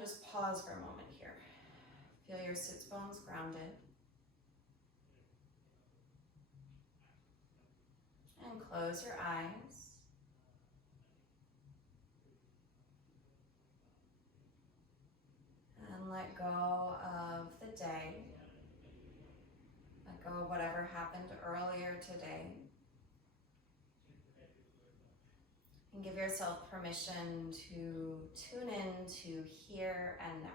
and just pause for a moment here. Feel your sits bones grounded. And close your eyes. And let go of the day. Let go of whatever happened earlier today. And give yourself permission to tune in to here and now.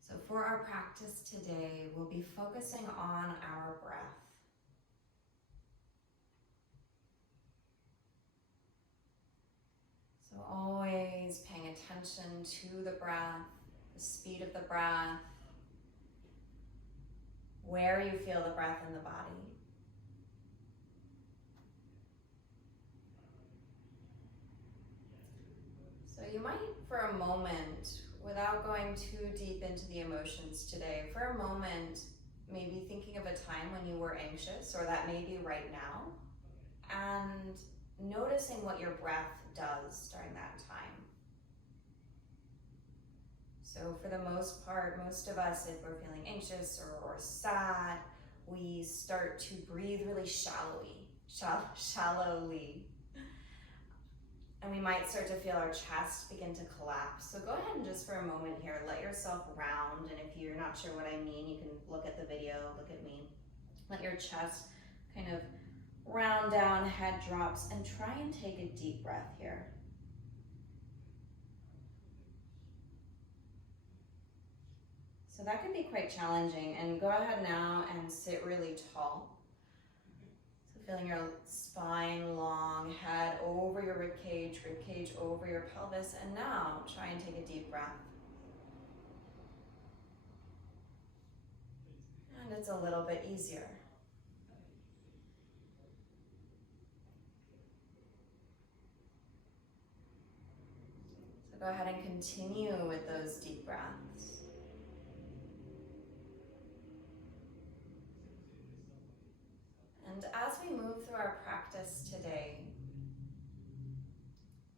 So for our practice today, we'll be focusing on our breath. So always paying attention to the breath, the speed of the breath, where you feel the breath in the body. So you might, for a moment, without going too deep into the emotions today, for a moment, maybe thinking of a time when you were anxious, or that may be right now, and noticing what your breath does during that time. So for the most part, most of us, if we're feeling anxious or sad, we start to breathe really shallowly. And we might start to feel our chest begin to collapse. So go ahead and just for a moment here, let yourself round. And if you're not sure what I mean, you can look at the video, look at me. Let your chest kind of round down, head drops, and try and take a deep breath here. So that can be quite challenging. And go ahead now and sit really tall. Feeling your spine long, head over your rib cage over your pelvis, and now try and take a deep breath. And it's a little bit easier. So go ahead and continue with those deep breaths. And as we move through our practice today,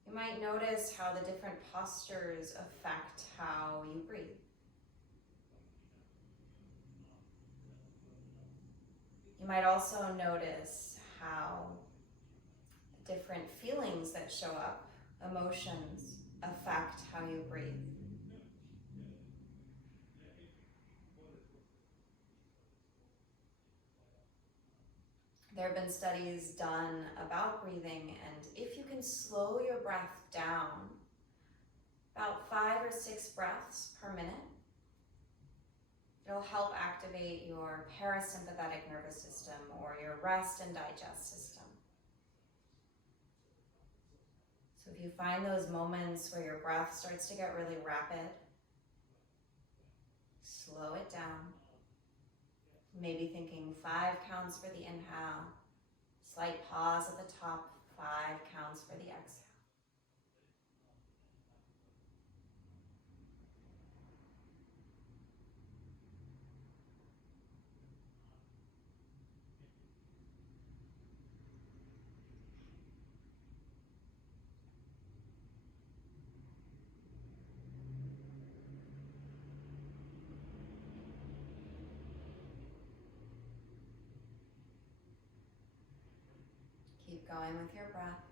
you might notice how the different postures affect how you breathe. You might also notice how different feelings that show up, emotions, affect how you breathe. There have been studies done about breathing, and if you can slow your breath down, about 5 or 6 breaths per minute, it'll help activate your parasympathetic nervous system or your rest and digest system. So if you find those moments where your breath starts to get really rapid, slow it down. Maybe thinking 5 counts for the inhale, slight pause at the top, 5 counts for the exhale. Keep going with your breath.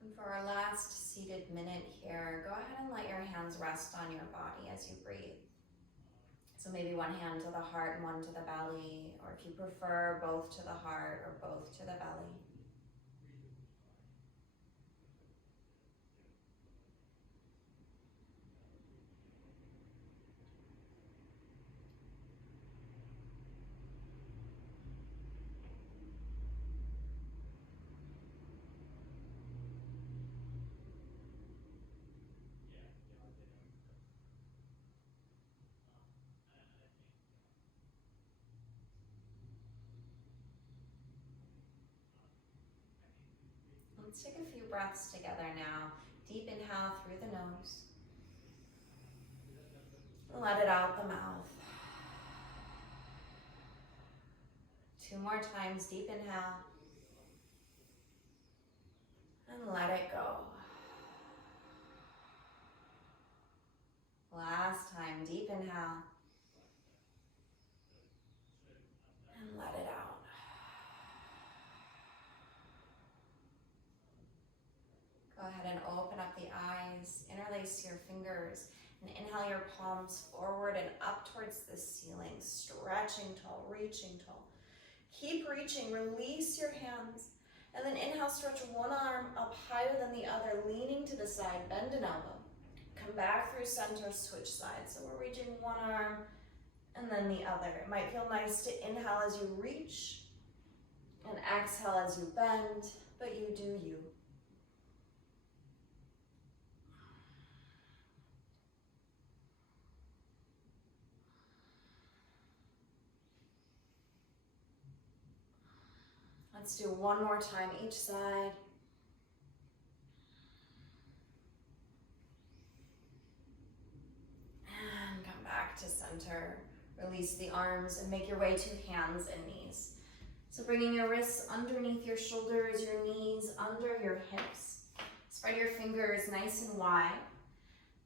And for our last seated minute here, go ahead and let your hands rest on your body as you breathe. So maybe one hand to the heart and one to the belly, or if you prefer, both to the heart or both to the belly. Let's take a few breaths together now. Deep inhale through the nose. Let it out the mouth. 2 more times, deep inhale. And let it go. Last time, deep inhale. And let it out. Go ahead and open up the eyes, interlace your fingers, and inhale your palms forward and up towards the ceiling, stretching tall, reaching tall. Keep reaching, release your hands, and then inhale, stretch one arm up higher than the other, leaning to the side, bend an elbow. Come back through center, switch sides. So we're reaching one arm and then the other. It might feel nice to inhale as you reach and exhale as you bend, but you do you. Let's do one more time each side. And come back to center. Release the arms and make your way to hands and knees. So bringing your wrists underneath your shoulders, your knees under your hips. Spread your fingers nice and wide.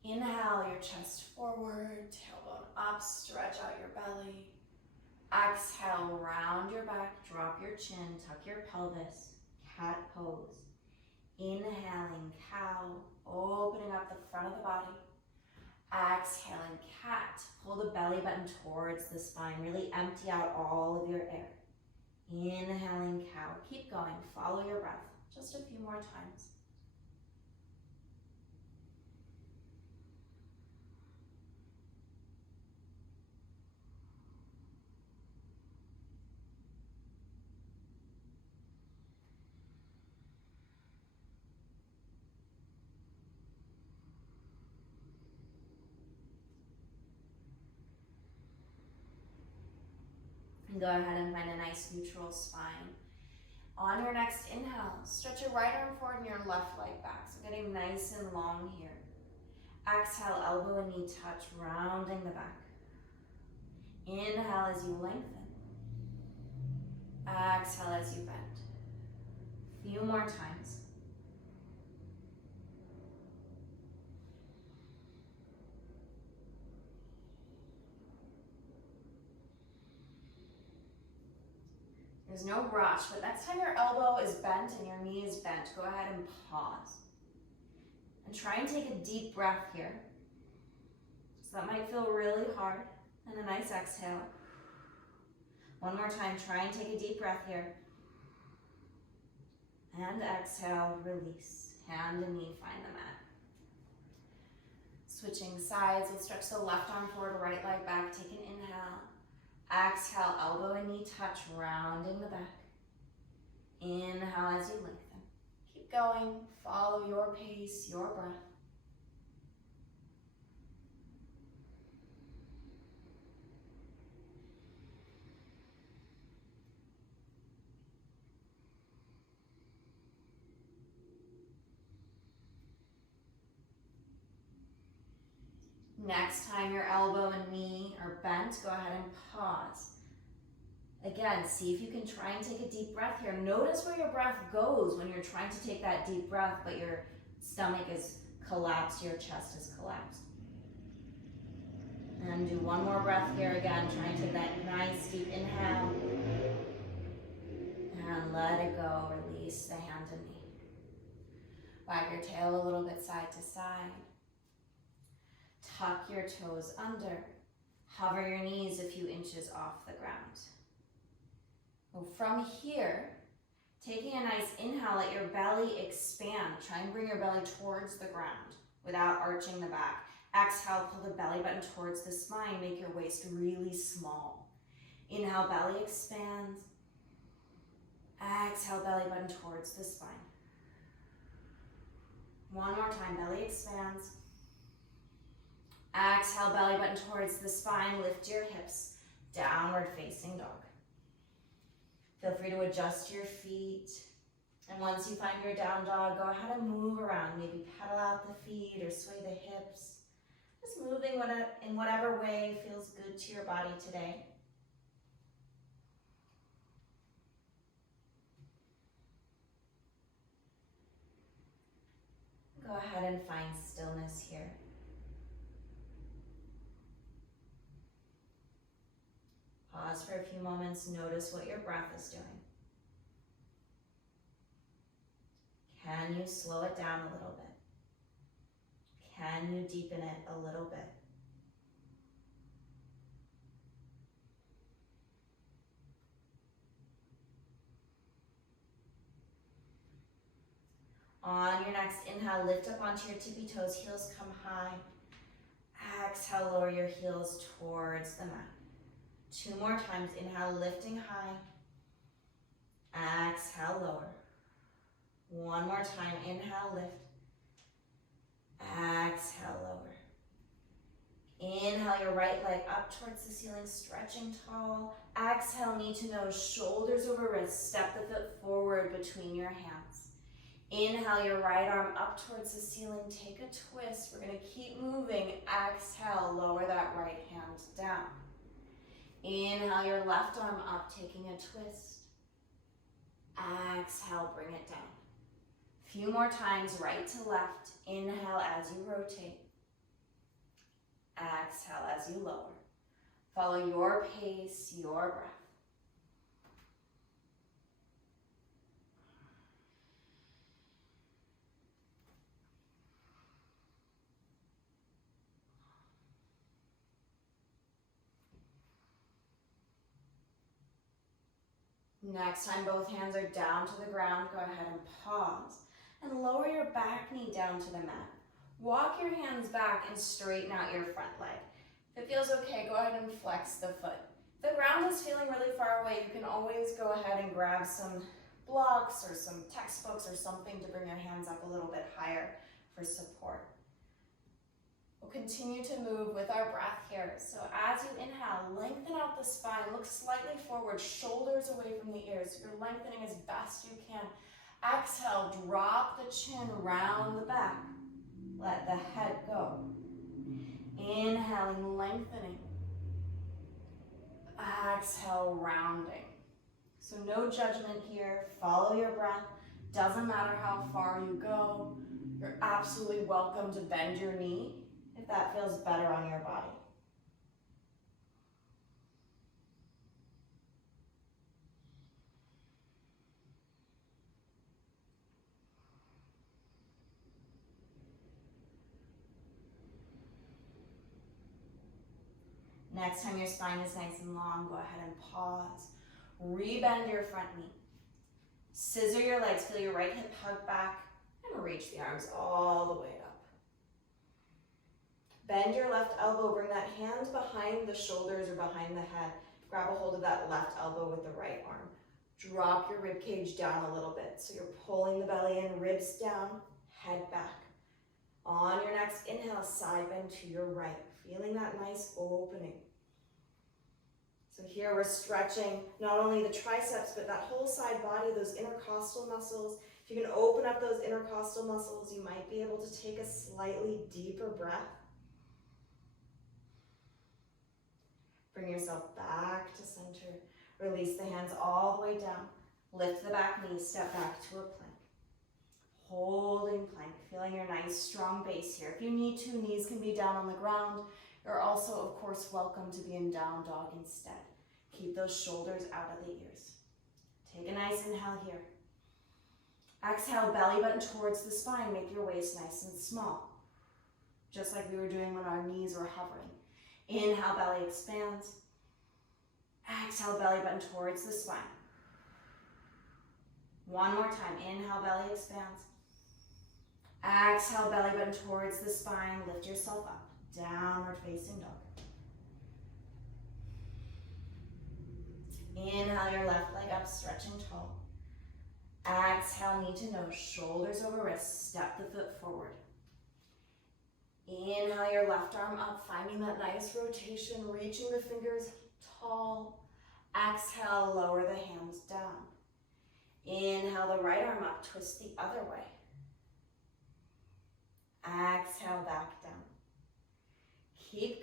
Inhale your chest forward, tailbone up, stretch out your belly. Exhale, round your back, drop your chin, tuck your pelvis, cat pose. Inhaling, cow, opening up the front of the body. Exhaling, cat, pull the belly button towards the spine, really empty out all of your air. Inhaling, cow, keep going, follow your breath, just a few more times. And go ahead and find a nice neutral spine. On your next inhale, stretch your right arm forward and your left leg back. So getting nice and long here. Exhale, elbow and knee touch, rounding the back. Inhale as you lengthen. Exhale as you bend. Few more times. There's no rush, but next time your elbow is bent and your knee is bent, go ahead and pause. And try and take a deep breath here. So that might feel really hard. And a nice exhale. One more time, try and take a deep breath here. And exhale, release. Hand and knee find the mat. Switching sides, let's stretch the left arm forward, right leg back, take an inhale. Exhale, elbow and knee touch, rounding the back. Inhale as you lengthen. Keep going, follow your pace, your breath. Next time your elbow and knee are bent, go ahead and pause. Again, see if you can try and take a deep breath here. Notice where your breath goes when you're trying to take that deep breath, but your stomach is collapsed, your chest is collapsed. And do one more breath here again. Try and take that nice deep inhale. And let it go. Release the hand and knee. Wag your tail a little bit side to side. Tuck your toes under. Hover your knees a few inches off the ground. Well, from here, taking a nice inhale, let your belly expand. Try and bring your belly towards the ground without arching the back. Exhale, pull the belly button towards the spine. Make your waist really small. Inhale, belly expands. Exhale, belly button towards the spine. One more time, belly expands. Exhale, belly button towards the spine. Lift your hips, downward facing dog. Feel free to adjust your feet. And once you find your down dog, go ahead and move around. Maybe pedal out the feet or sway the hips. Just moving in whatever way feels good to your body today. Go ahead and find stillness here. Pause for a few moments, notice what your breath is doing. Can you slow it down a little bit? Can you deepen it a little bit? On your next inhale, lift up onto your tippy toes, heels come high. Exhale, lower your heels towards the mat. 2 more times, inhale, lifting high. Exhale, lower. 1 more time, inhale, lift. Exhale, lower. Inhale your right leg up towards the ceiling, stretching tall. Exhale, knee to nose, shoulders over wrists. Step the foot forward between your hands. Inhale your right arm up towards the ceiling, take a twist. We're gonna keep moving. Exhale, lower that right hand down. Inhale your left arm up, taking a twist. Exhale, bring it down. Few more times, right to left. Inhale as you rotate. Exhale as you lower. Follow your pace, your breath. Next time both hands are down to the ground, go ahead and pause and lower your back knee down to the mat. Walk your hands back and straighten out your front leg. If it feels okay, go ahead and flex the foot. If the ground is feeling really far away, you can always go ahead and grab some blocks or some textbooks or something to bring your hands up a little bit higher for support. We'll continue to move with our breath here. So as you inhale, lengthen out the spine, look slightly forward, shoulders away from the ears. You're lengthening as best you can. Exhale, drop the chin around the back. Let the head go. Inhaling, lengthening. Exhale, rounding. So no judgment here. Follow your breath. Doesn't matter how far you go. You're absolutely welcome to bend your knee if that feels better on your body. Next time your spine is nice and long, go ahead and pause. Rebend your front knee. Scissor your legs, feel your right hip hug back, and reach the arms all the way up. Bend your left elbow, bring that hand behind the shoulders or behind the head. Grab a hold of that left elbow with the right arm. Drop your rib cage down a little bit. So you're pulling the belly in, ribs down, head back. On your next inhale, side bend to your right. Feeling that nice opening. So here we're stretching not only the triceps, but that whole side body, those intercostal muscles. If you can open up those intercostal muscles, you might be able to take a slightly deeper breath. Bring yourself back to center. Release the hands all the way down. Lift the back knee, step back to a plank. Holding plank, feeling your nice strong base here. If you need to, knees can be down on the ground. You're also, of course, welcome to be in down dog instead. Keep those shoulders out of the ears. Take a nice inhale here. Exhale, belly button towards the spine. Make your waist nice and small. Just like we were doing when our knees were hovering. Inhale, belly expands. Exhale, belly button towards the spine. One more time. Inhale, belly expands. Exhale, belly button towards the spine. Lift yourself up. Downward facing dog. Inhale your left leg up, stretching tall. Exhale, knee to nose, shoulders over wrists. Step the foot forward. Inhale your left arm up, finding that nice rotation, reaching the fingers tall. Exhale, lower the hands down. Inhale the right arm up, twist the other way. Exhale, back down.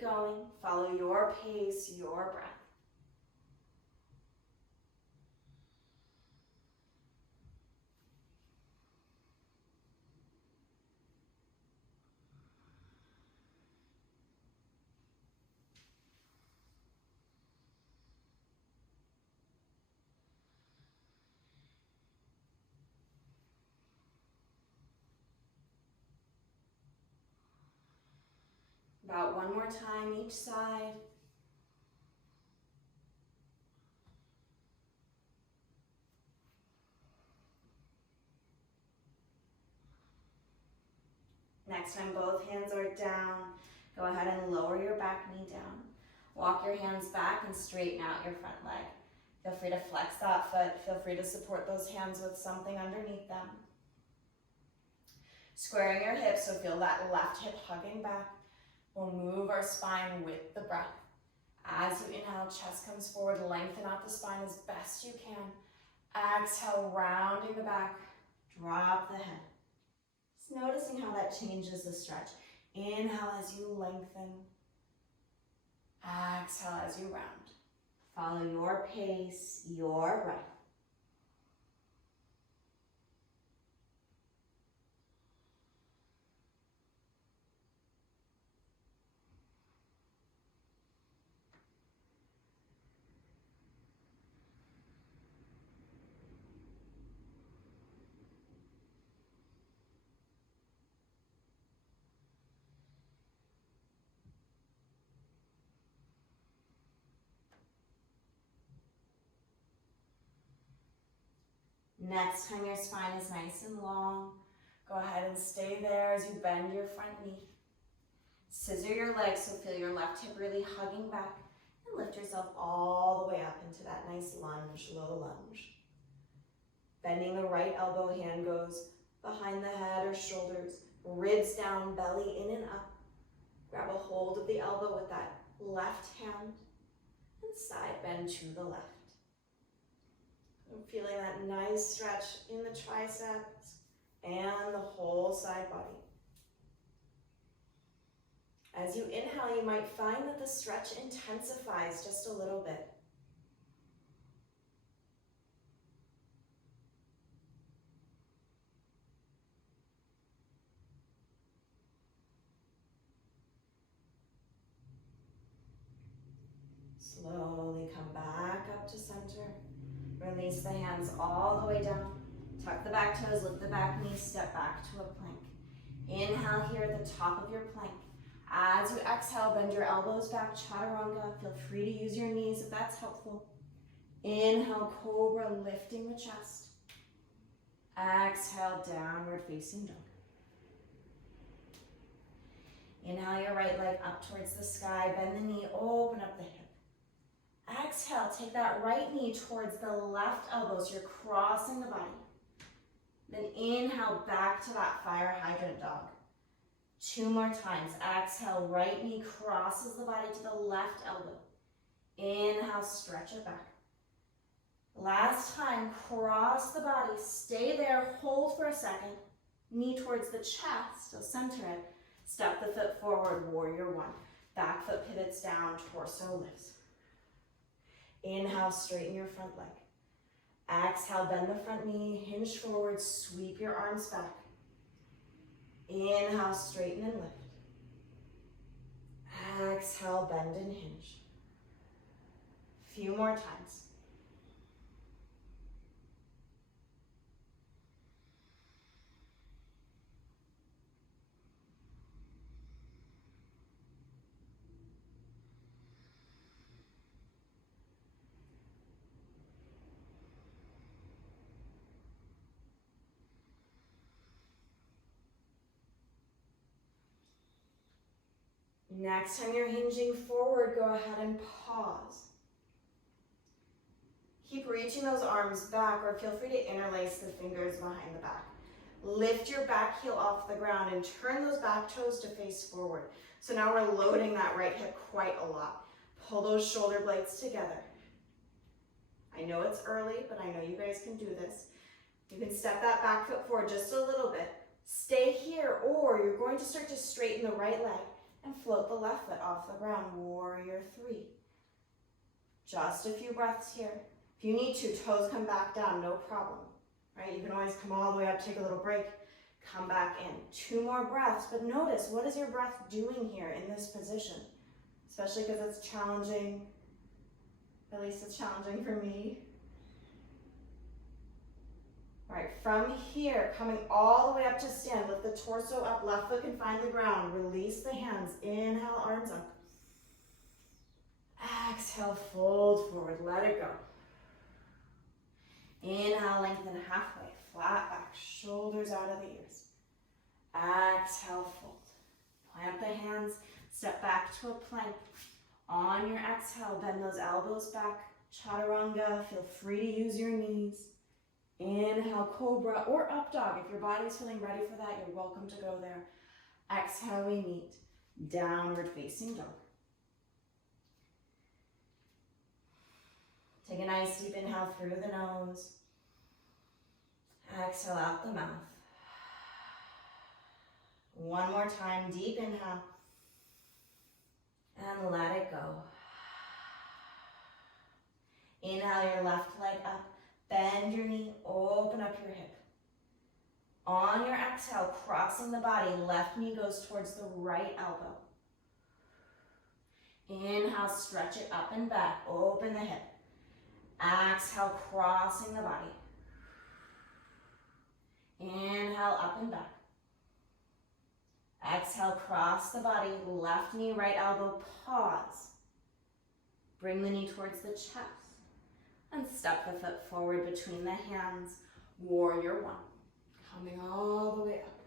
going. Follow your pace, your breath. About one more time each side. Next time both hands are down, go ahead and lower your back knee down. Walk your hands back and straighten out your front leg. Feel free to flex that foot. Feel free to support those hands with something underneath them. Squaring your hips, so feel that left hip hugging back. We'll move our spine with the breath. As you inhale, chest comes forward, lengthen out the spine as best you can. Exhale, rounding the back, drop the head. Just noticing how that changes the stretch. Inhale as you lengthen. Exhale as you round. Follow your pace, your breath. Next time your spine is nice and long, go ahead and stay there as you bend your front knee. Scissor your legs, so feel your left hip really hugging back, and lift yourself all the way up into that nice lunge, low lunge. Bending the right elbow, hand goes behind the head or shoulders, ribs down, belly in and up. Grab a hold of the elbow with that left hand, and side bend to the left. I'm feeling that nice stretch in the triceps and the whole side body. As you inhale, you might find that the stretch intensifies just a little bit. Slowly come back up to center. Release the hands all the way down. Tuck the back toes, lift the back knee, step back to a plank. Inhale here at the top of your plank. As you exhale, bend your elbows back, chaturanga. Feel free to use your knees if that's helpful. Inhale, cobra, lifting the chest. Exhale, downward facing dog. Inhale your right leg up towards the sky, bend the knee, open up the hip. Exhale, take that right knee towards the left elbow, so you're crossing the body. Then inhale back to that fire hydrant dog. 2 more times. Exhale, right knee crosses the body to the left elbow. Inhale, stretch it back. Last time, cross the body, stay there, hold for a second. Knee towards the chest, so center it. Step the foot forward, warrior one. Back foot pivots down, torso lifts. Inhale, straighten your front leg. Exhale, bend the front knee, hinge forward, sweep your arms back. Inhale, straighten and lift. Exhale, bend and hinge. Few more times. Next time you're hinging forward, go ahead and pause. Keep reaching those arms back, or feel free to interlace the fingers behind the back. Lift your back heel off the ground and turn those back toes to face forward. So now we're loading that right hip quite a lot. Pull those shoulder blades together. I know it's early, but I know you guys can do this. You can step that back foot forward just a little bit. Stay here, or you're going to start to straighten the right leg. and float the left foot off the ground, warrior 3. Just a few breaths here. If you need to, toes come back down, no problem, right? You can always come all the way up, take a little break, come back in. 2 more breaths, but notice, what is your breath doing here in this position? Especially because it's challenging, at least it's challenging for me. All right, from here, coming all the way up to stand, lift the torso up, left foot can find the ground, release the hands, inhale, arms up. Exhale, fold forward, let it go. Inhale, lengthen halfway, flat back, shoulders out of the ears. Exhale, fold. Plant the hands, step back to a plank. On your exhale, bend those elbows back, chaturanga, feel free to use your knees. Inhale, cobra or up dog. If your body's feeling ready for that, you're welcome to go there. Exhale, we meet downward facing dog. Take a nice deep inhale through the nose. Exhale out the mouth. One more time, deep inhale. And let it go. Inhale your left leg up. Bend your knee, open up your hip. On your exhale, crossing the body, left knee goes towards the right elbow. Inhale, stretch it up and back, open the hip. Exhale, crossing the body. Inhale, up and back. Exhale, cross the body, left knee, right elbow, pause. Bring the knee towards the chest. And step the foot forward between the hands, warrior 1. Coming all the way up.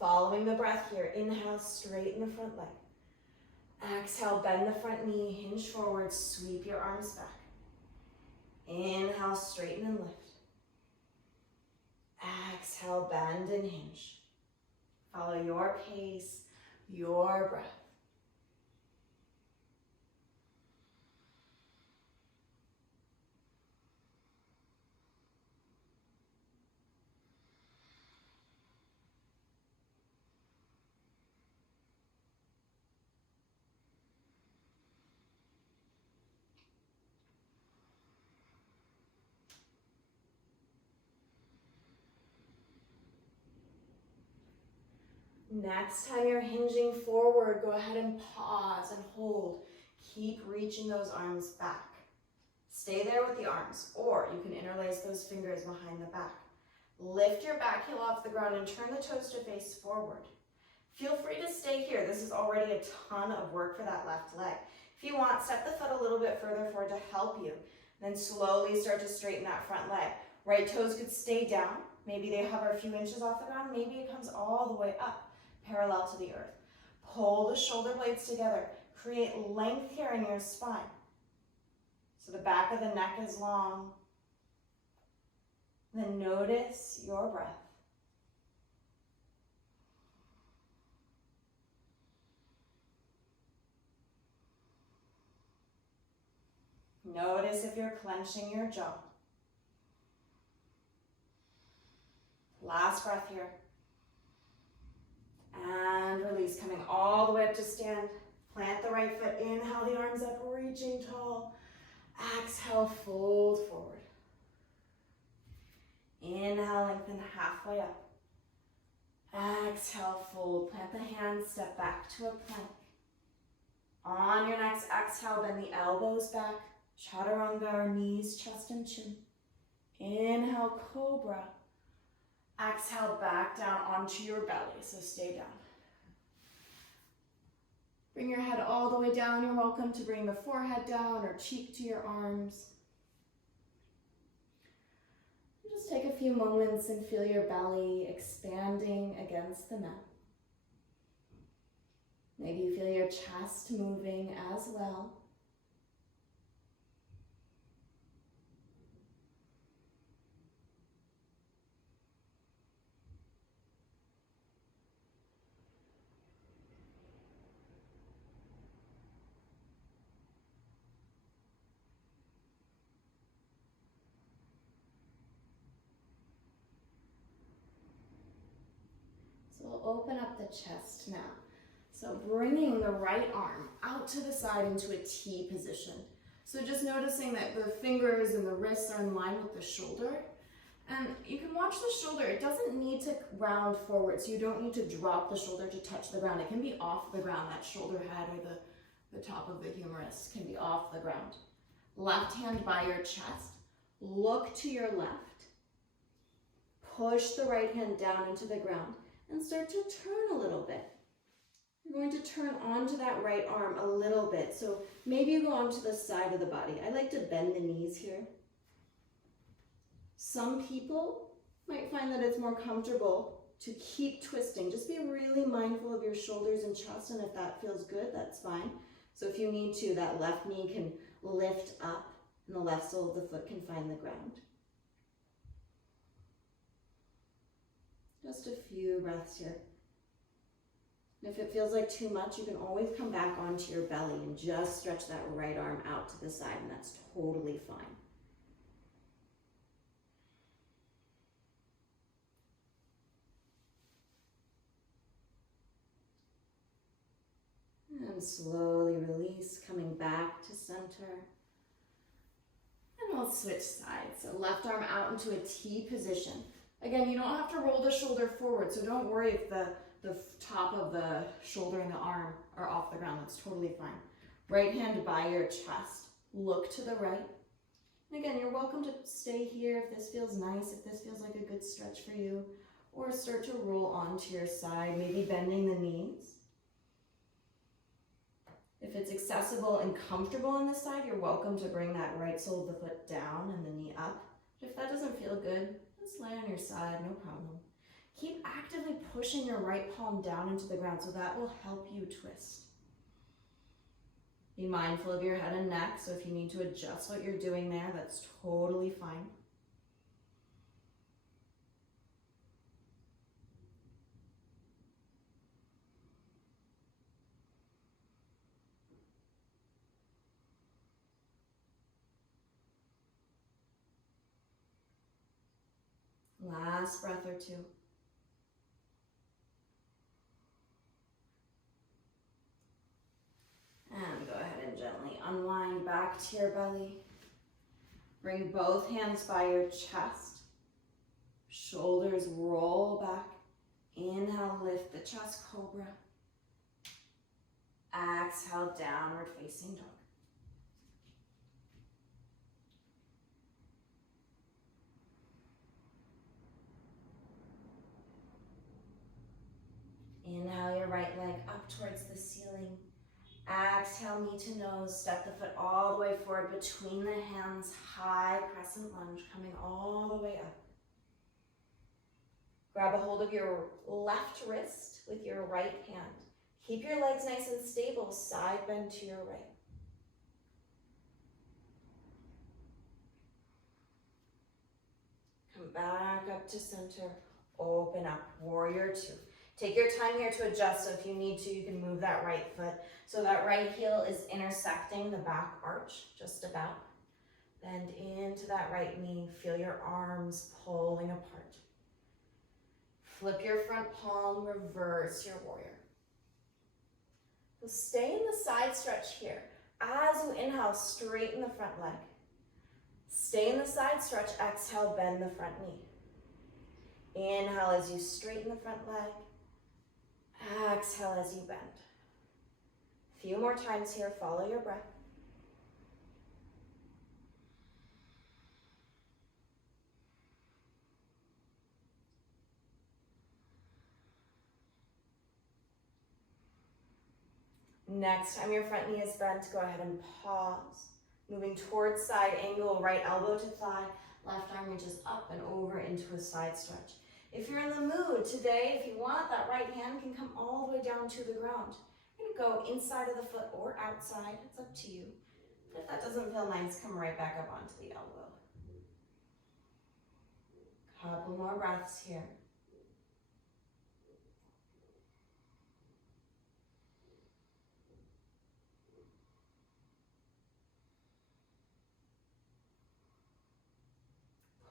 Following the breath here, inhale, straighten the front leg. Exhale, bend the front knee, hinge forward, sweep your arms back. Inhale, straighten and lift. Exhale, bend and hinge. Follow your pace, your breath. Next time you're hinging forward, go ahead and pause and hold. Keep reaching those arms back. Stay there with the arms, or you can interlace those fingers behind the back. Lift your back heel off the ground and turn the toes to face forward. Feel free to stay here. This is already a ton of work for that left leg. If you want, step the foot a little bit further forward to help you. Then slowly start to straighten that front leg. Right toes could stay down. Maybe they hover a few inches off the ground. Maybe it comes all the way up, parallel to the earth. Pull the shoulder blades together. Create length here in your spine. So the back of the neck is long. Then notice your breath. Notice if you're clenching your jaw. Last breath here. And release, coming all the way up to stand. Plant the right foot, inhale the arms up, reaching tall. Exhale, fold forward. Inhale, lengthen halfway up. Exhale, fold. Plant the hands, step back to a plank. On your next exhale, bend the elbows back. Chaturanga, or knees, chest and chin. Inhale, cobra. Exhale, back down onto your belly, so stay down. Bring your head all the way down. You're welcome to bring the forehead down or cheek to your arms. Just take a few moments and feel your belly expanding against the mat. Maybe you feel your chest moving as well. So we'll open up the chest now. So bringing the right arm out to the side into a T position. So just noticing that the fingers and the wrists are in line with the shoulder. And you can watch the shoulder. It doesn't need to round forward, so you don't need to drop the shoulder to touch the ground. It can be off the ground. That shoulder head or the top of the humerus can be off the ground. Left hand by your chest. Look to your left. Push the right hand down into the ground and start to turn a little bit. You're going to turn onto that right arm a little bit. So maybe you go onto the side of the body. I like to bend the knees here. Some people might find that it's more comfortable to keep twisting. Just be really mindful of your shoulders and chest, and if that feels good, that's fine. So if you need to, that left knee can lift up and the left sole of the foot can find the ground. Just a few breaths here. And if it feels like too much, you can always come back onto your belly and just stretch that right arm out to the side, and that's totally fine. And slowly release, coming back to center. And we'll switch sides. So left arm out into a T position. Again, you don't have to roll the shoulder forward, so don't worry if the top of the shoulder and the arm are off the ground. That's totally fine. Right hand by your chest. Look to the right. And again, you're welcome to stay here if this feels nice, if this feels like a good stretch for you, or start to roll onto your side, maybe bending the knees. If it's accessible and comfortable on this side, you're welcome to bring that right sole of the foot down and the knee up. But if that doesn't feel good, just lay on your side, no problem. Keep actively pushing your right palm down into the ground, so that will help you twist. Be mindful of your head and neck, so if you need to adjust what you're doing there, that's totally fine. Last breath or two. And go ahead and gently unwind back to your belly. Bring both hands by your chest. Shoulders roll back. Inhale, lift the chest, cobra. Exhale, downward facing dog. Inhale your right leg up towards the ceiling. Exhale, knee to nose. Step the foot all the way forward between the hands. High crescent lunge coming all the way up. Grab a hold of your left wrist with your right hand. Keep your legs nice and stable. Side bend to your right. Come back up to center. Open up. Warrior two. Take your time here to adjust, so if you need to, you can move that right foot. So that right heel is intersecting the back arch, just about. Bend into that right knee. Feel your arms pulling apart. Flip your front palm, reverse your warrior. So stay in the side stretch here. As you inhale, straighten the front leg. Stay in the side stretch, exhale, bend the front knee. Inhale as you straighten the front leg. Exhale as you bend. A few more times here, follow your breath. Next time your front knee is bent, go ahead and pause. Moving towards side angle, right elbow to thigh, left arm reaches up and over into a side stretch. If you're in the mood today, if you want, that right hand can come all the way down to the ground. You're gonna go inside of the foot or outside, it's up to you. But if that doesn't feel nice, come right back up onto the elbow. Couple more breaths here.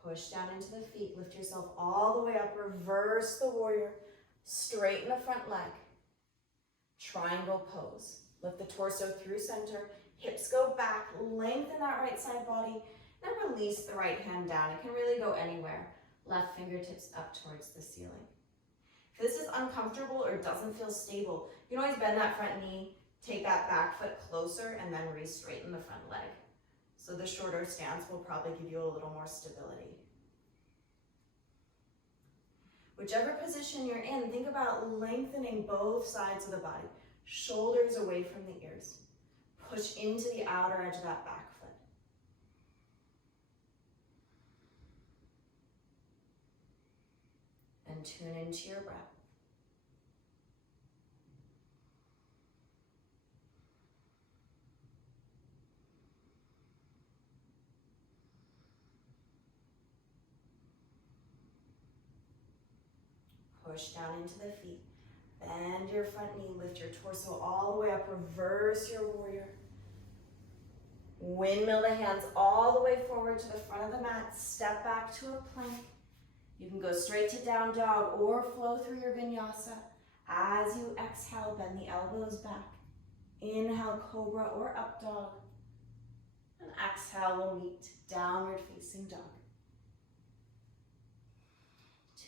Push down into the feet, lift yourself all the way up, reverse the warrior. Straighten the front leg. Triangle pose. Lift the torso through center. Hips go back. Lengthen that right side body. Then release the right hand down. It can really go anywhere. Left fingertips up towards the ceiling. If this is uncomfortable or doesn't feel stable, you can always bend that front knee, take that back foot closer, and then re-straighten the front leg. So the shorter stance will probably give you a little more stability. Whichever position you're in, think about lengthening both sides of the body. Shoulders away from the ears. Push into the outer edge of that back foot. And tune into your breath. Push down into the feet. Bend your front knee, lift your torso all the way up, reverse your warrior. Windmill the hands all the way forward to the front of the mat, step back to a plank. You can go straight to down dog or flow through your vinyasa. As you exhale, bend the elbows back. Inhale, cobra or up dog. And exhale, we'll meet downward facing dog.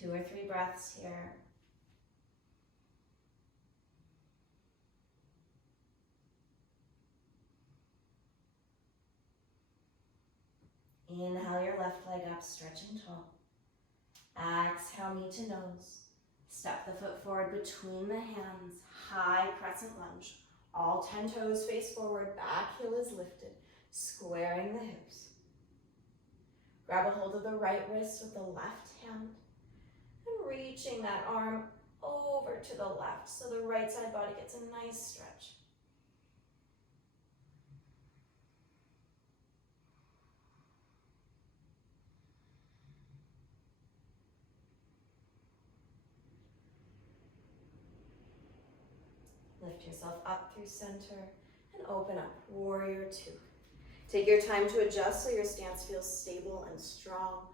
2 or 3 breaths here. Inhale your left leg up, stretching tall. Exhale, knee to nose. Step the foot forward between the hands, high crescent lunge. All 10 toes face forward, back heel is lifted, squaring the hips. Grab a hold of the right wrist with the left hand and reaching that arm over to the left so the right side body gets a nice stretch. Lift yourself up through center and open up, warrior 2. Take your time to adjust so your stance feels stable and strong.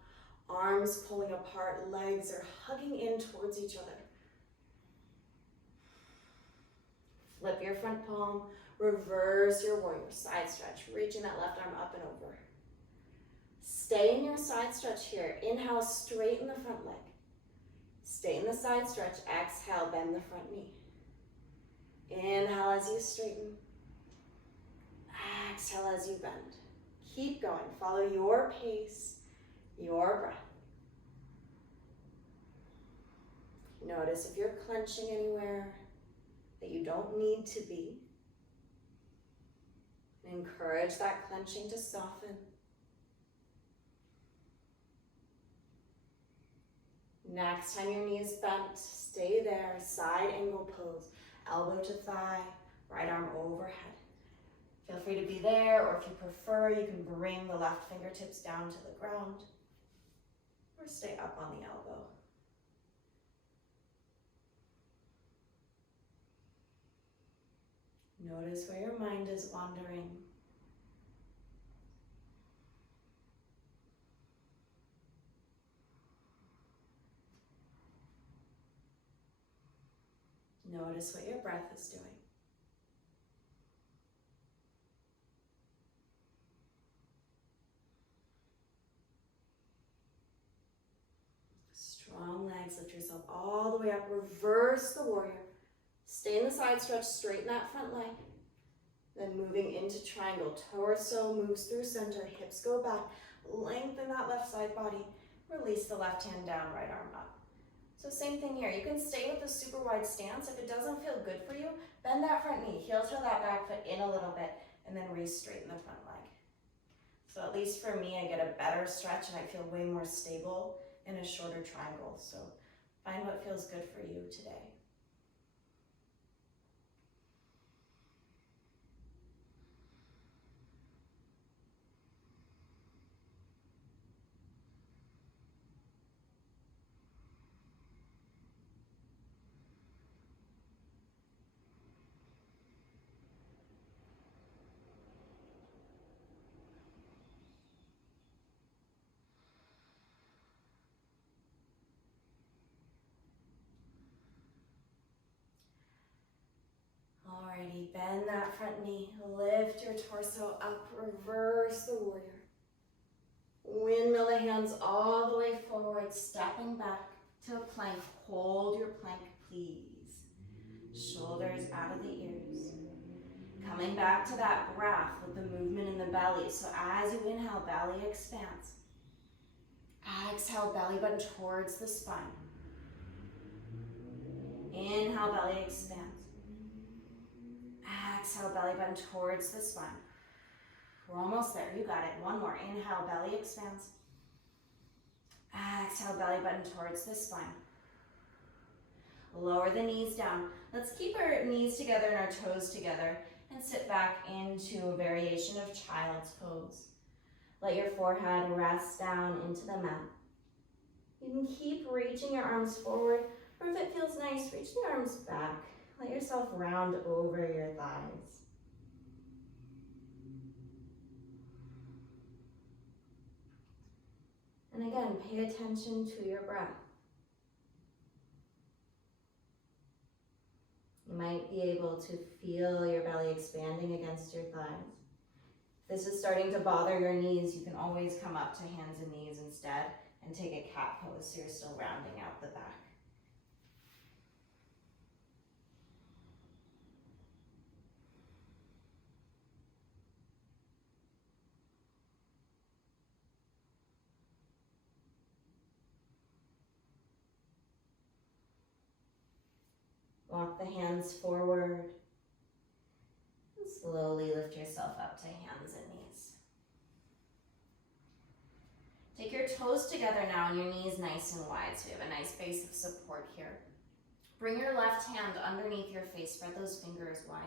Arms pulling apart, legs are hugging in towards each other. Flip your front palm, reverse your warrior, side stretch, reaching that left arm up and over. Stay in your side stretch here. Inhale, straighten the front leg. Stay in the side stretch, exhale, bend the front knee. Inhale as you straighten. Exhale as you bend. Keep going. Follow your pace, your breath. Notice if you're clenching anywhere that you don't need to be. Encourage that clenching to soften. Next time your knee is bent, stay there, side angle pose. Elbow to thigh, right arm overhead. Feel free to be there, or if you prefer, you can bring the left fingertips down to the ground, or stay up on the elbow. Notice where your mind is wandering. Notice what your breath is doing. Strong legs, lift yourself all the way up, reverse the warrior. Stay in the side stretch, straighten that front leg. Then moving into triangle, torso moves through center, hips go back, lengthen that left side body, release the left hand down, right arm up. So same thing here, you can stay with the super wide stance. If it doesn't feel good for you, bend that front knee, heel toe that back foot in a little bit, and then re-straighten the front leg. So at least for me, I get a better stretch and I feel way more stable in a shorter triangle. So find what feels good for you today. bend that front knee, lift your torso up, reverse the warrior. Windmill the hands all the way forward, stepping back to a plank. Hold your plank, please. Shoulders out of the ears. Coming back to that breath with the movement in the belly. So as you inhale, belly expands. Exhale, belly button towards the spine. Inhale, belly expands. Exhale, belly button towards the spine. We're almost there, you got it. One more, inhale, belly expands. Exhale, belly button towards the spine. Lower the knees down. Let's keep our knees together and our toes together and sit back into a variation of child's pose. Let your forehead rest down into the mat. You can keep reaching your arms forward, or if it feels nice, reach the arms back. Let yourself round over your thighs. And again, pay attention to your breath. You might be able to feel your belly expanding against your thighs. If this is starting to bother your knees, you can always come up to hands and knees instead and take a cat pose so you're still rounding out the back. Walk the hands forward. And slowly lift yourself up to hands and knees. Take your toes together now and your knees nice and wide so you have a nice base of support here. Bring your left hand underneath your face. Spread those fingers wide.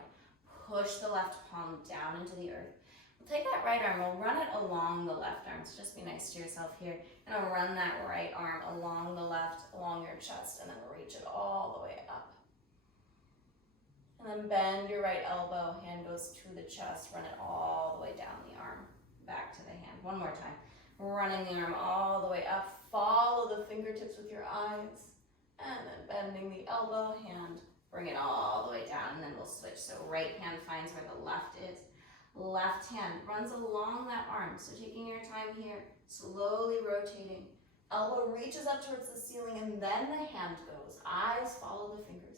Push the left palm down into the earth. We'll take that right arm. We'll run it along the left arm. So just be nice to yourself here. And I'll run that right arm along the left, along your chest, and then reach it all the way up. And then bend your right elbow, hand goes to the chest, run it all the way down the arm, back to the hand. One more time. Running the arm all the way up, follow the fingertips with your eyes, and then bending the elbow, hand, bring it all the way down, and then we'll switch. So right hand finds where the left is. Left hand runs along that arm, so taking your time here, slowly rotating. Elbow reaches up towards the ceiling, and then the hand goes. Eyes follow the fingers.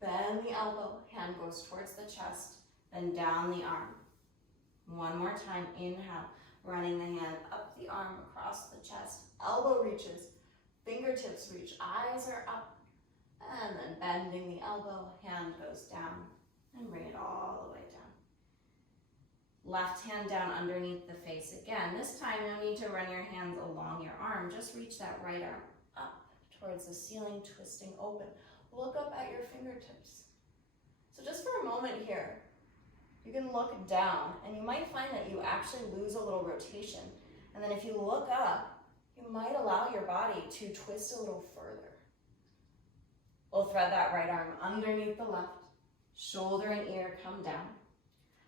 Bend the elbow, hand goes towards the chest, then down the arm. One more time, inhale, running the hand up the arm across the chest. Elbow reaches, fingertips reach, eyes are up, and then bending the elbow, hand goes down, and bring it all the way down. Left hand down underneath the face again. This time, no need to run your hands along your arm, just reach that right arm up towards the ceiling, twisting open. Look up at your fingertips. So just for a moment here, you can look down and you might find that you actually lose a little rotation. And then if you look up, you might allow your body to twist a little further. We'll thread that right arm underneath the left, shoulder and ear come down.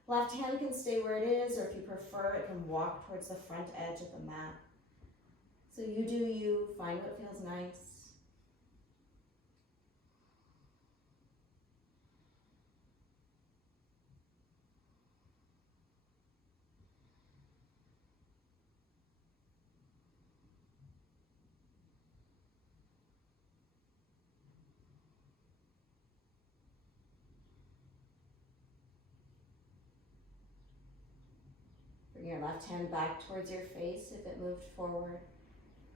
Left hand can stay where it is, or if you prefer, it can walk towards the front edge of the mat. So you do you, find what feels nice. Bring your left hand back towards your face if it moved forward.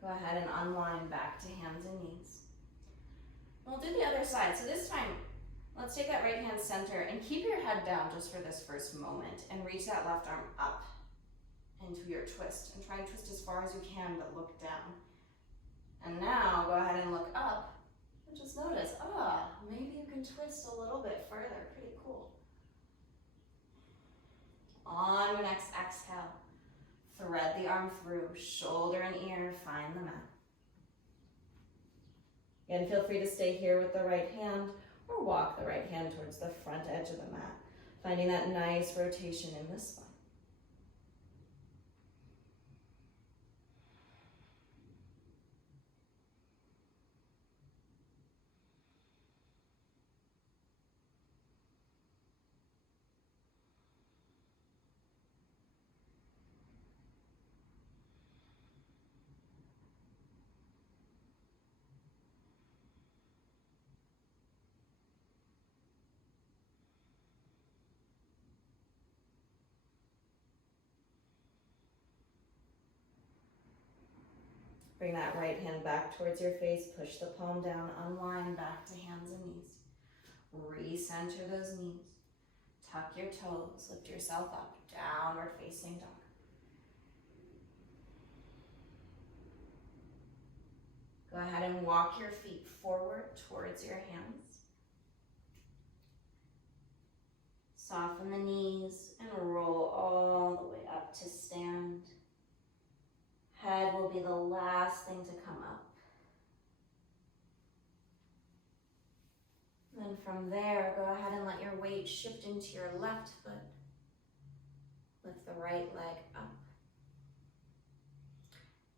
Go ahead and unwind back to hands and knees. And we'll do the other side. So this time, let's take that right hand center and keep your head down just for this first moment and reach that left arm up into your twist. And try and twist as far as you can, but look down. And now go ahead and look up and just notice, maybe you can twist a little bit further. Pretty cool. On your next exhale, thread the arm through, shoulder and ear, find the mat. Again, feel free to stay here with the right hand or walk the right hand towards the front edge of the mat, finding that nice rotation in the spine. Bring that right hand back towards your face, push the palm down, unwind back to hands and knees. Recenter those knees. Tuck your toes, lift yourself up, downward facing dog. Go ahead and walk your feet forward towards your hands. Soften the knees and roll all the way up to stand. Head will be the last thing to come up. And then from there, go ahead and let your weight shift into your left foot. Lift the right leg up.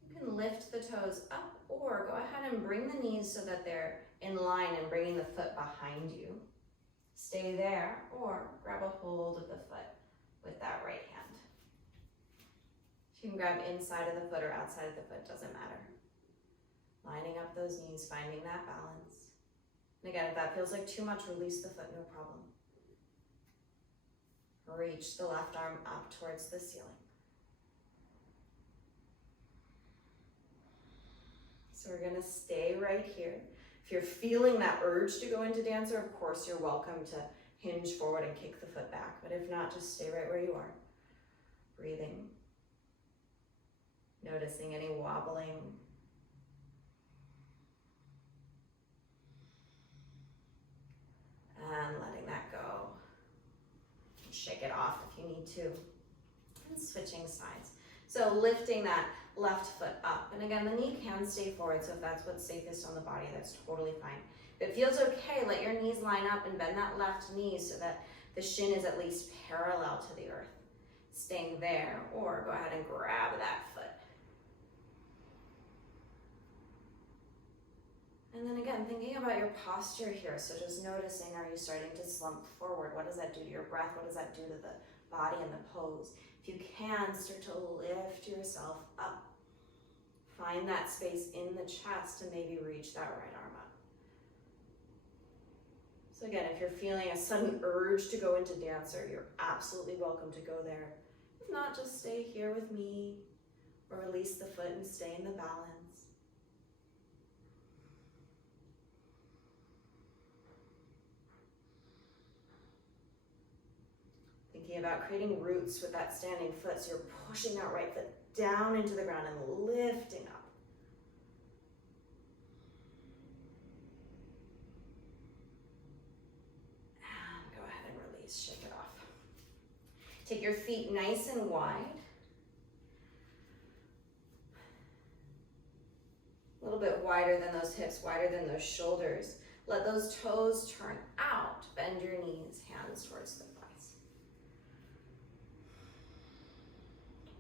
You can lift the toes up or go ahead and bring the knees so that they're in line and bringing the foot behind you. Stay there or grab a hold of the foot with that right hand. You can grab inside of the foot or outside of the foot, doesn't matter. Lining up those knees, finding that balance. And again, if that feels like too much, release the foot, no problem. Reach the left arm up towards the ceiling. So we're gonna stay right here. If you're feeling that urge to go into dancer, of course you're welcome to hinge forward and kick the foot back. But if not, just stay right where you are. Breathing. Noticing any wobbling. And letting that go. Shake it off if you need to. And switching sides. So lifting that left foot up. And again, the knee can stay forward, so if that's what's safest on the body, that's totally fine. If it feels okay, let your knees line up and bend that left knee so that the shin is at least parallel to the earth. Staying there, or go ahead and grab that foot. And then again, thinking about your posture here. So just noticing, are you starting to slump forward? What does that do to your breath? What does that do to the body and the pose? If you can, start to lift yourself up. Find that space in the chest and maybe reach that right arm up. So again, if you're feeling a sudden urge to go into dancer, you're absolutely welcome to go there. If not, just stay here with me or release the foot and stay in the balance. Thinking about creating roots with that standing foot, so you're pushing that right foot down into the ground and lifting up. And go ahead and release, shake it off. Take your feet nice and wide. A little bit wider than those hips, wider than those shoulders. Let those toes turn out. Bend your knees, hands towards the thighs.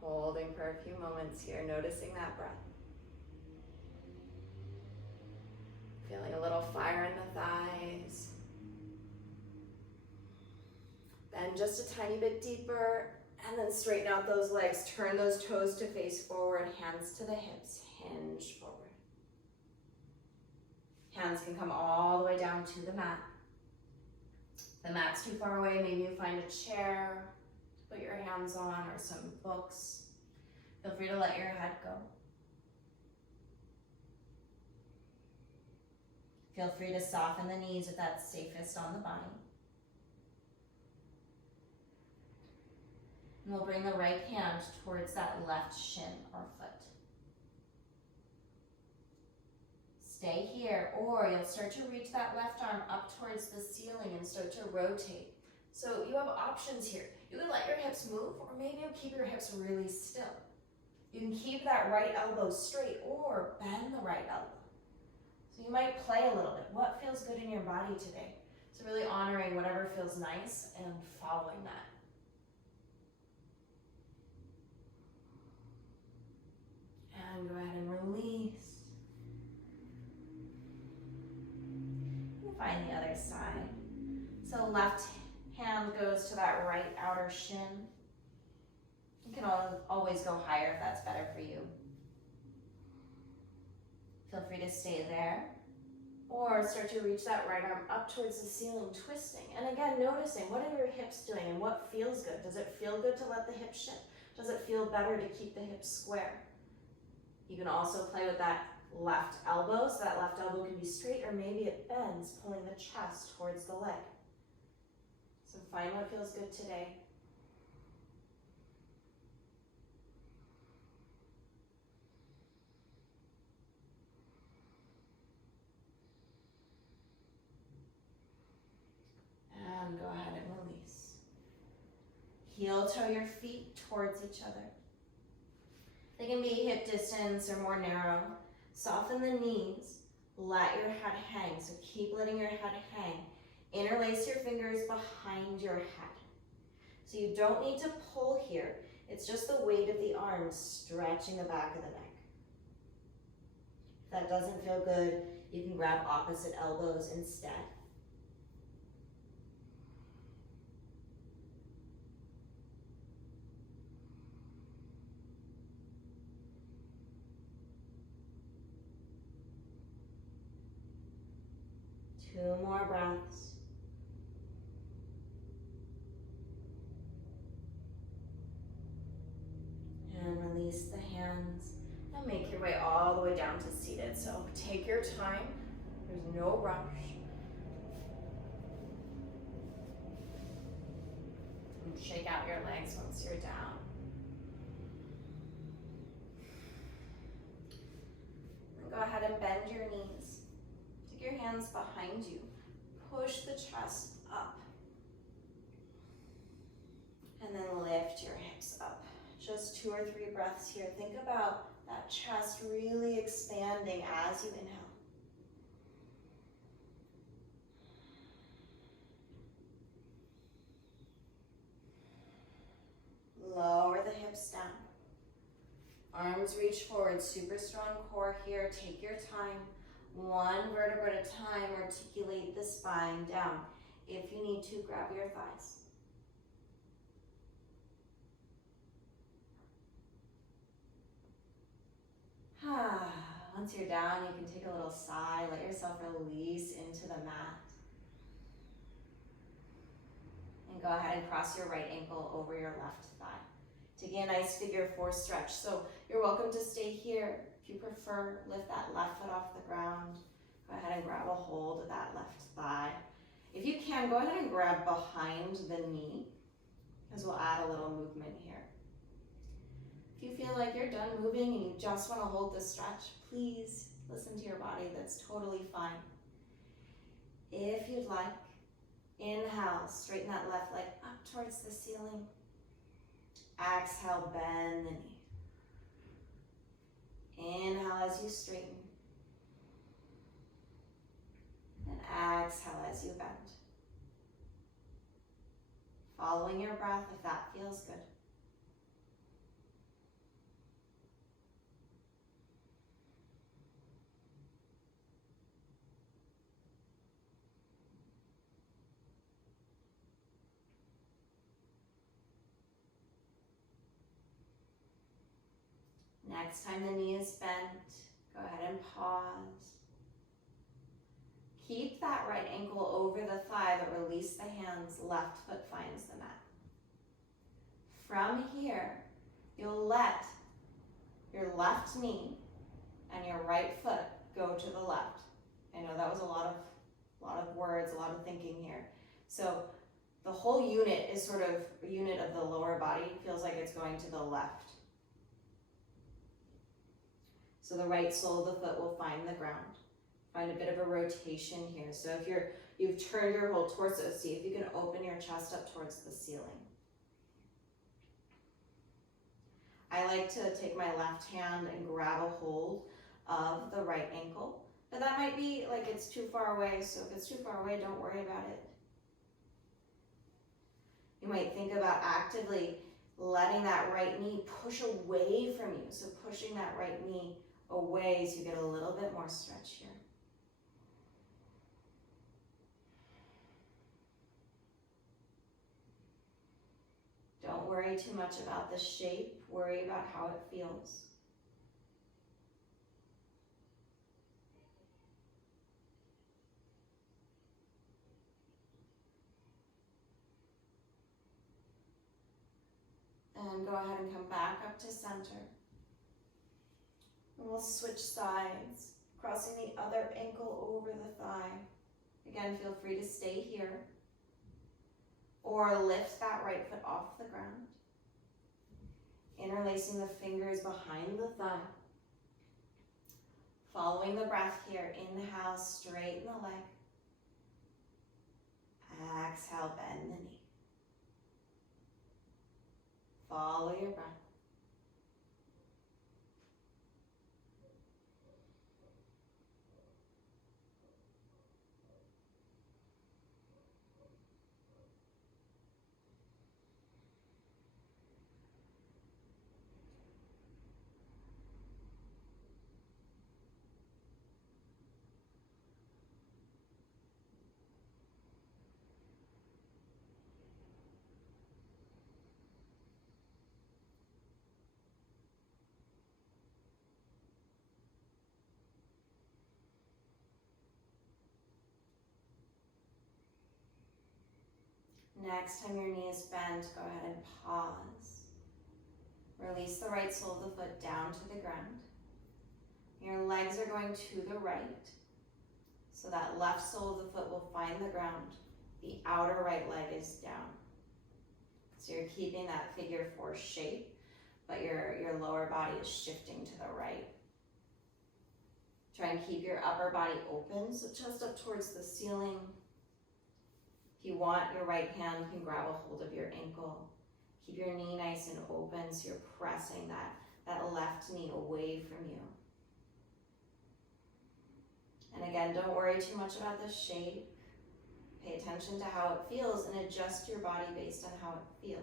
Holding for a few moments here, noticing that breath. Feeling a little fire in the thighs. Bend just a tiny bit deeper, and then straighten out those legs. Turn those toes to face forward, hands to the hips, hinge forward. Hands can come all the way down to the mat. If the mat's too far away, maybe you find a chair to put your hands on or some books. Feel free to let your head go. Feel free to soften the knees if that's safest on the body. And we'll bring the right hand towards that left shin or foot. Stay here, or you'll start to reach that left arm up towards the ceiling and start to rotate. So you have options here. You can let your hips move, or maybe you'll keep your hips really still. You can keep that right elbow straight or bend the right elbow. So you might play a little bit. What feels good in your body today? So really honoring whatever feels nice and following that. And go ahead and release. And find the other side. So left hand goes to that right outer shin. You can always go higher if that's better for you. Feel free to stay there. Or start to reach that right arm up towards the ceiling, twisting. And again, noticing, what are your hips doing and what feels good? Does it feel good to let the hips shift? Does it feel better to keep the hips square? You can also play with that left elbow, so that left elbow can be straight or maybe it bends, pulling the chest towards the leg. So find what feels good today. And go ahead and release. Heel toe your feet towards each other. They can be hip distance or more narrow. Soften the knees. Let your head hang. So keep letting your head hang. Interlace your fingers behind your head. So you don't need to pull here. It's just the weight of the arms stretching the back of the neck. If that doesn't feel good, you can grab opposite elbows instead. Two more breaths. And release the hands. Now make your way all the way down to seated. So take your time. There's no rush. And shake out your legs once you're down. And go ahead and bend your knees. Take your hands behind you. Push the chest up. And then lift your hips up. Just 2 or 3 breaths here. Think about that chest really expanding as you inhale. Lower the hips down. Arms reach forward, super strong core here. Take your time. 1 vertebra at a time, articulate the spine down. If you need to, grab your thighs. Once you're down, you can take a little sigh, let yourself release into the mat. And go ahead and cross your right ankle over your left thigh. Taking a nice figure 4 stretch. So you're welcome to stay here. If you prefer, lift that left foot off the ground. Go ahead and grab a hold of that left thigh. If you can, go ahead and grab behind the knee, because we'll add a little movement here. If you feel like you're done moving and you just want to hold the stretch, please listen to your body. That's totally fine. If you'd like, inhale, straighten that left leg up towards the ceiling. Exhale, bend the knee. Inhale as you straighten. And exhale as you bend. Following your breath if that feels good. Next time the knee is bent, go ahead and pause. Keep that right ankle over the thigh, but release the hands, left foot finds the mat. From here, you'll let your left knee and your right foot go to the left. I know that was a lot of words, a lot of thinking here. So the whole unit is sort of a unit of the lower body. It feels like it's going to the left. So the right sole of the foot will find the ground. Find a bit of a rotation here. So if you've turned your whole torso, see if you can open your chest up towards the ceiling. I like to take my left hand and grab a hold of the right ankle. But that might be like it's too far away, so if it's too far away, don't worry about it. You might think about actively letting that right knee push away from you. So pushing that right knee away so you get a little bit more stretch here. Don't worry too much about the shape, worry about how it feels. And go ahead and come back up to center. And we'll switch sides, crossing the other ankle over the thigh. Again, feel free to stay here or lift that right foot off the ground. Interlacing the fingers behind the thigh. Following the breath here, inhale, straighten the leg. Exhale, bend the knee. Follow your breath. Next time your knee is bent, go ahead and pause. Release the right sole of the foot down to the ground. Your legs are going to the right, so that left sole of the foot will find the ground. The outer right leg is down. So you're keeping that figure four shape, but your lower body is shifting to the right. Try and keep your upper body open, so chest up towards the ceiling. If you want, your right hand can grab a hold of your ankle. Keep your knee nice and open so you're pressing that left knee away from you. And again, don't worry too much about the shape. Pay attention to how it feels and adjust your body based on how it feels.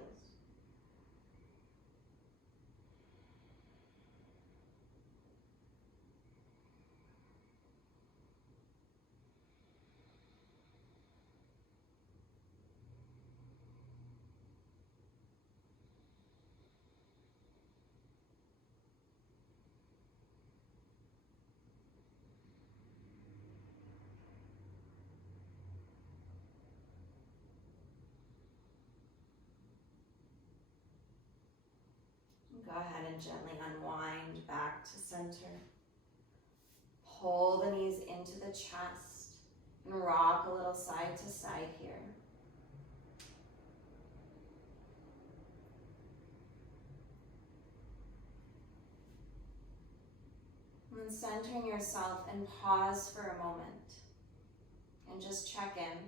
Go ahead and gently unwind back to center. Pull the knees into the chest and rock a little side to side here. And then centering yourself and pause for a moment and just check in.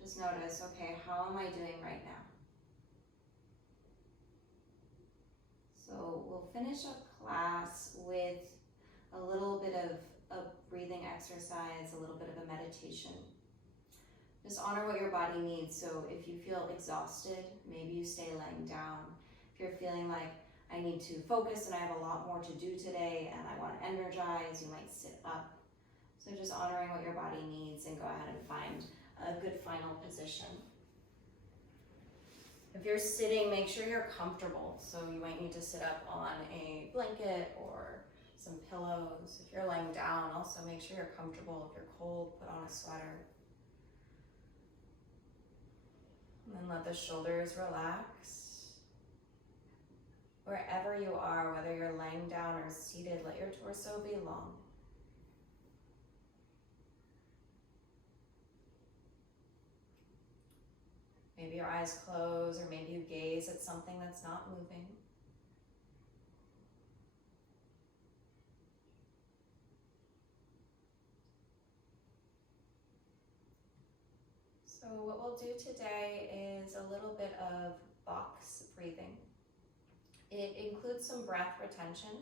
Just notice, okay, how am I doing right now? So we'll finish up class with a little bit of a breathing exercise, a little bit of a meditation. Just honor what your body needs. So if you feel exhausted, maybe you stay laying down. If you're feeling like I need to focus and I have a lot more to do today and I want to energize, you might sit up. So just honoring what your body needs and go ahead and find a good final position. If you're sitting, make sure you're comfortable. So you might need to sit up on a blanket or some pillows. If you're laying down, also make sure you're comfortable. If you're cold, put on a sweater. And then let the shoulders relax. Wherever you are, whether you're laying down or seated, let your torso be long. Maybe your eyes close, or maybe you gaze at something that's not moving. So what we'll do today is a little bit of box breathing. It includes some breath retention.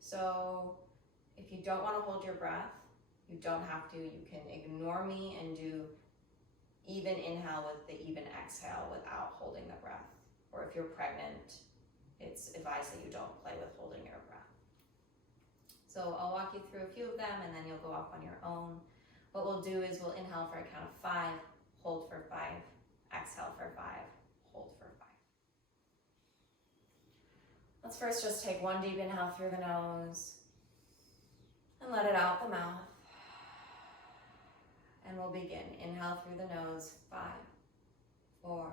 So if you don't want to hold your breath, you don't have to. You can ignore me and do even inhale with the even exhale without holding the breath. Or if you're pregnant, it's advised that you don't play with holding your breath. So I'll walk you through a few of them and then you'll go off on your own. What we'll do is we'll inhale for a count of 5, hold for 5, exhale for 5, hold for 5. Let's first just take one deep inhale through the nose and let it out the mouth. And we'll begin. Inhale through the nose, 5, 4,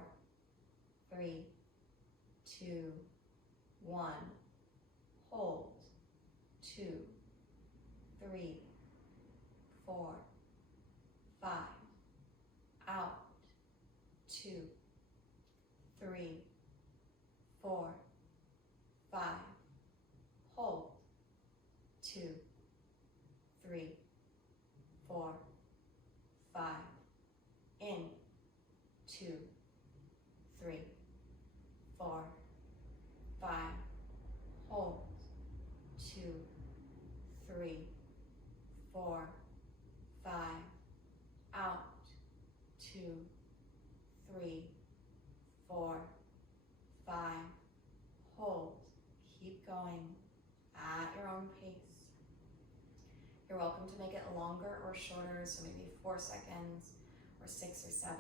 3, 2, 1. Hold, 2, 3, 4, 5. Out. 2, 3, 4, 5. Hold. 2, 3, 4, 5. In. 2, 3, 4, 5. Hold. 2, 3, 4, 5. Out. 2, 3, 4, 5. Hold. Keep going at your own pace. You're welcome to make it longer or shorter, so maybe 4 seconds or 6 or 7.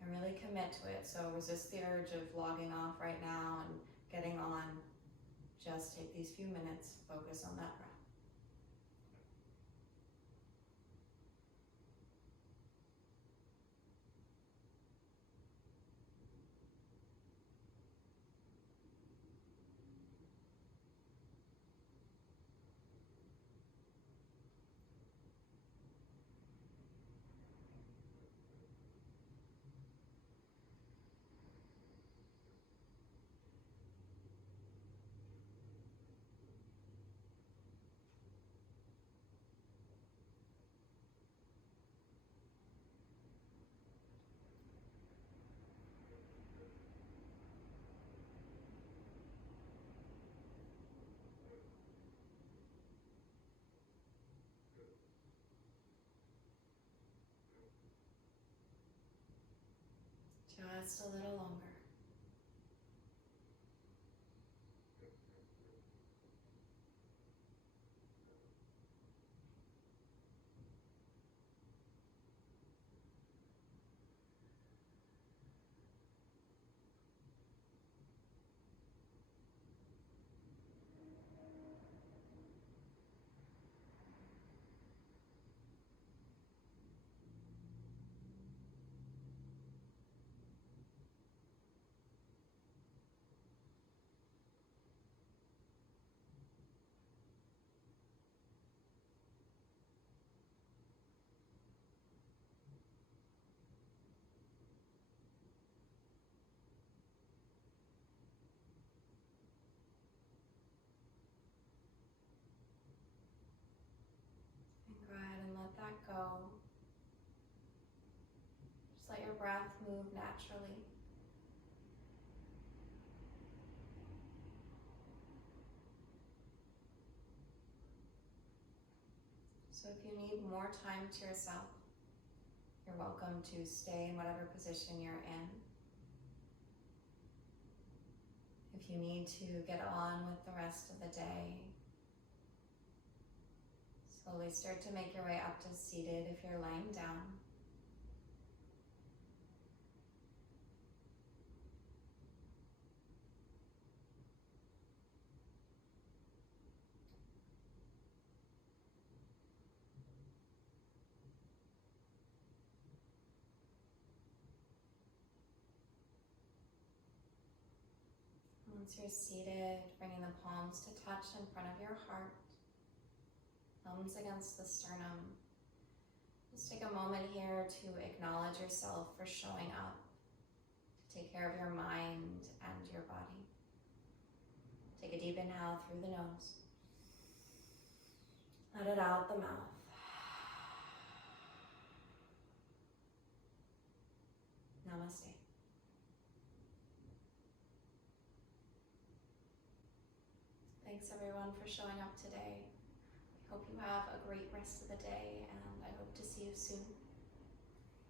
And really commit to it. So resist the urge of logging off right now and getting on. Just take these few minutes, focus on that breath. Just a little longer. And go ahead and let that go. Just let your breath move naturally. So if you need more time to yourself, you're welcome to stay in whatever position you're in. If you need to get on with the rest of the day, slowly start to make your way up to seated if you're laying down. Once you're seated, bringing the palms to touch in front of your heart, thumbs against the sternum. Just take a moment here to acknowledge yourself for showing up, to take care of your mind and your body. Take a deep inhale through the nose. Let it out the mouth. Namaste. Thanks everyone for showing up today. Hope you have a great rest of the day, and I hope to see you soon.